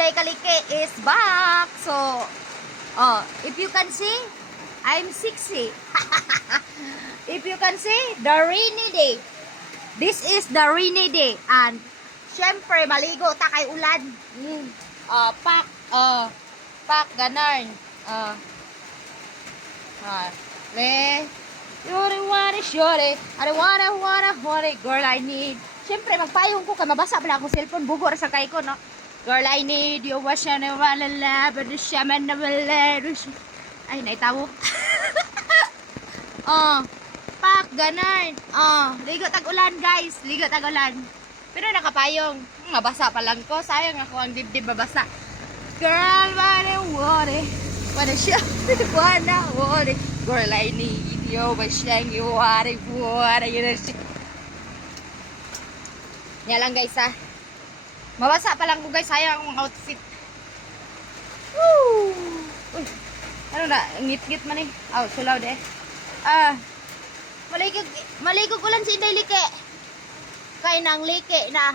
Inday Kalike is back. So, if you can see, I'm 60. If you can see, the rainy day. This is the rainy day. And, syempre, maligo ta kay ulan. Pak, ganon. You don't wanna short it. I don't wanna hold it. Girl, I need. Siyempre, magpayong ko. Kaya mabasa pala akong cellphone. Bugor sa kay ko, no? Girl, I need you. Wash na wala laban. Shaman na wala. Ay, naitawo. Pak, ganon. Ligo tag-ulan, guys. Ligo tag-ulan. Pero nakapayong. Mabasa pa lang ko. Sayang ako ang dibdib babasa. Girl, wanna shot it. Wanna hold it. Girl, I need you. Masyang you. Wanna you know. Yan lang, guys, ha. Mabasa pa lang ko, guys. Sayang ang outfit. Woo! Uy. Ano na? Ngit-ngit man eh. Sulaw de. Maligog ulan si Inday Like. Kaya nang like na.